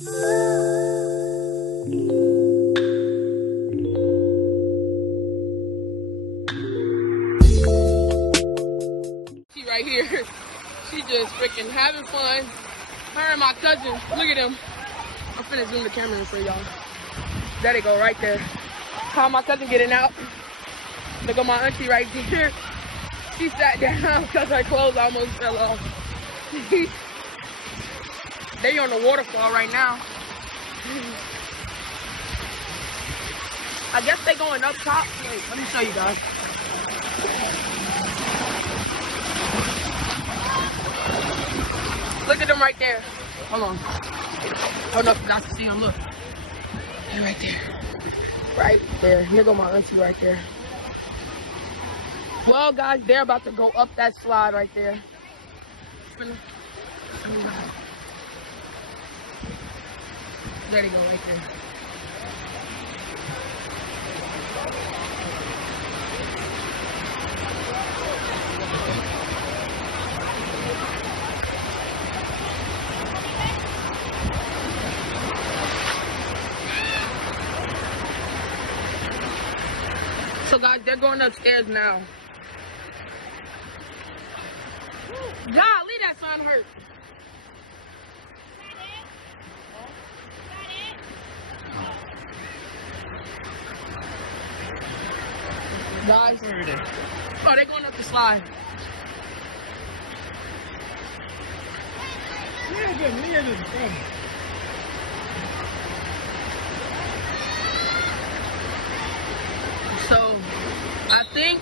She right here. She just freaking having fun. Her and my cousin. Look at them. I'm finna zoom the camera in for y'all. There they go, right there. How my cousin getting out. Look at my auntie right there. She sat down because her clothes almost fell off. They on the waterfall right now. I guess they going up top. Wait, let me show you guys. Look at them right there. Hold on. Hold up, you guys can see them. Look. They're right there. Right there. Here go my auntie right there. Well, guys, they're about to go up that slide right there. There they go right there. So guys, they're going upstairs now. Golly, that son hurt. Guys, oh, they're going up the slide. So, I think,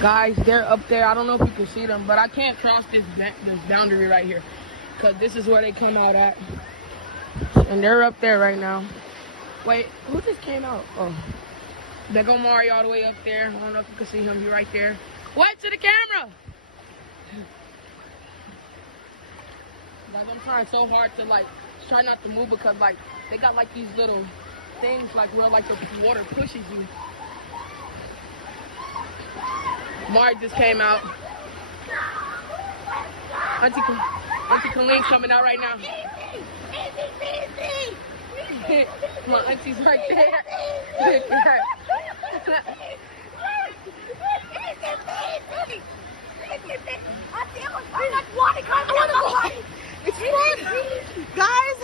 guys, they're up there. I don't know if you can see them, but I can't cross this boundary right here because this is where they come out at. And they're up there right now. Wait, who just came out? Oh, there go Mario all the way up there. I don't know if you can see him. He's right there. Wait to the camera. Like, I'm trying so hard to try not to move because they got these little things where the water pushes you. Mario just came out. Auntie Colleen's coming out right now. My auntie's right there. It's fun, guys.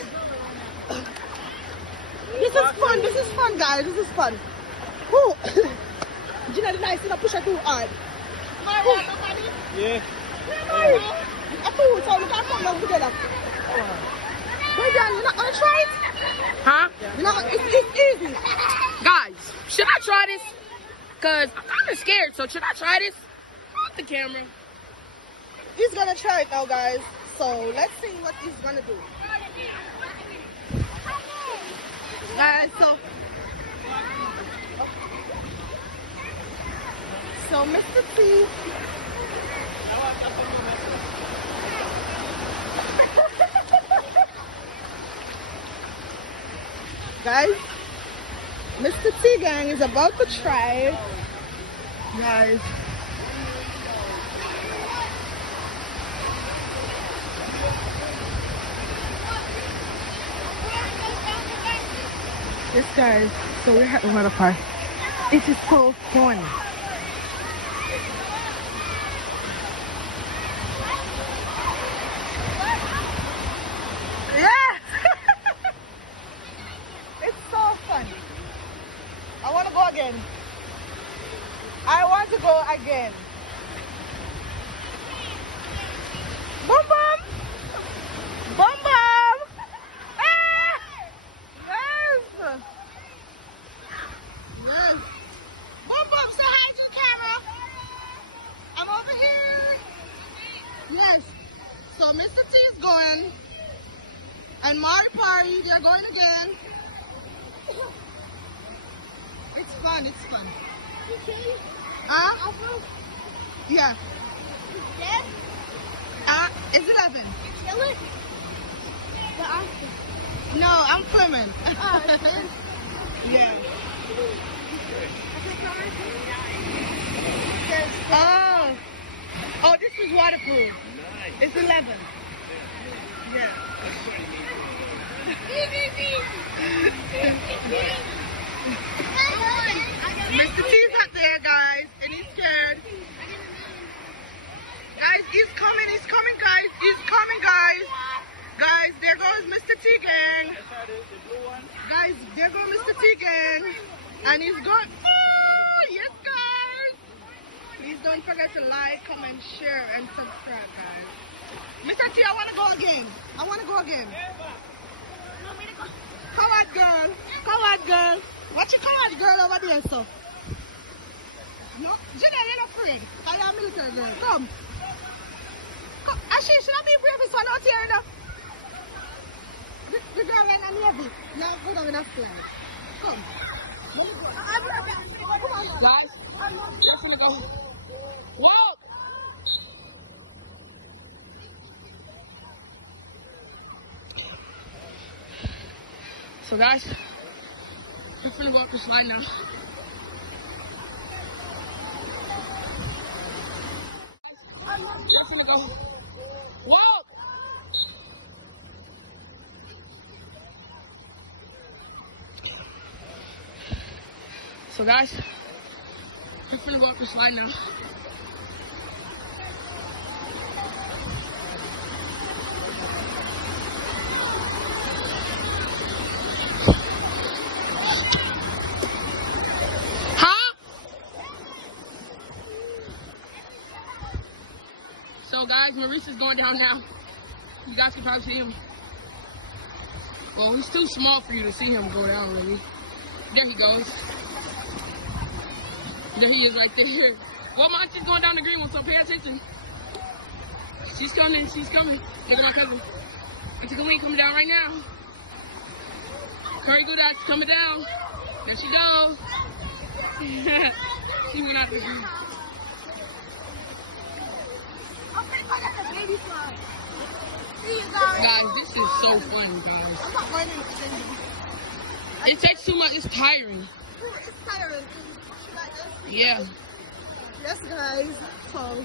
This is fun. This is fun, guys. This is fun. Who? Gina, did I see the pusher too hard? Yeah. I thought so. We can't come down together. Wait, Dan, you're not gonna try it? Huh? You're not gonna, it's easy. Guys, should I try this? Cause I'm kind of scared. So should I try this? Off the camera. He's gonna try it now, guys. So let's see what he's gonna do. Guys, so Mr. T. Guys, Mr. T Gang is about to try it. Guys. Yes, guys. So we're at the water park. It is so fun. Yes! It's so fun. I want to go again. I want to go again. Boom, boom! Boom, boom! Ah! Yes! Yes! Boom, boom! Say hi to the camera! I'm over here! Yes! So Mr. T is going. And Mari Party, they're going again. It's fun, it's fun. Huh? Yeah. It's 11. Really? No, I'm filming. Yeah. Oh. Oh, this is waterproof. It's 11. Yeah. Mr. T's out there, guys, and he's scared. Guys, he's coming, guys. He's coming, guys. Guys, there goes Mr. T gang. Guys, there goes Mr. T gang. And he's going. Oh, yes, guys. Please don't forget to like, comment, share, and subscribe, guys. Mr. T, I want to go again. I want to go again. Coward girl. Coward girl. Watch your coward girl over there, so. No, Janelle, you're not afraid. I am a military girl. Come. She should not be brave. This one out here, enough. The girl in the Navy. Now go down in a flag. Come. Come on, Guys, we're gonna go. Whoa! So guys, we're gonna go up the slide now. We're gonna go. Whoa! So guys, we're gonna go up the slide now. So guys, Maurice is going down now. You guys can probably see him. Well, he's too small for you to see him go down, really. There he goes. There he is right there. Well, my auntie's going down the green one, so pay attention. She's coming, she's coming. Look at my cousin. Auntie Colleen coming down right now. Curry Goodats coming down. There she goes. She went out the green. Guys, this is so fun, guys. I'm not going to It takes too much. It's tiring. It's tiring. Yeah. Yes, guys. So,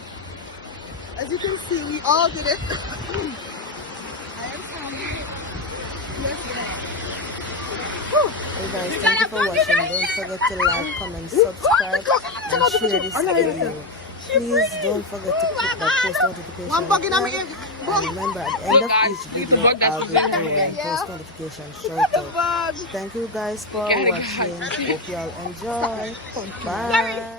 as you can see, we all did it. I am sorry. Yes, guys. Hey guys, thank you for watching. Don't forget to like, comment, subscribe, and share this video. Please don't forget to click that post notification bell. And remember, at the end of each video, I'll be doing post notification shout out. Thank you guys for watching. Hope you all enjoy. Bye.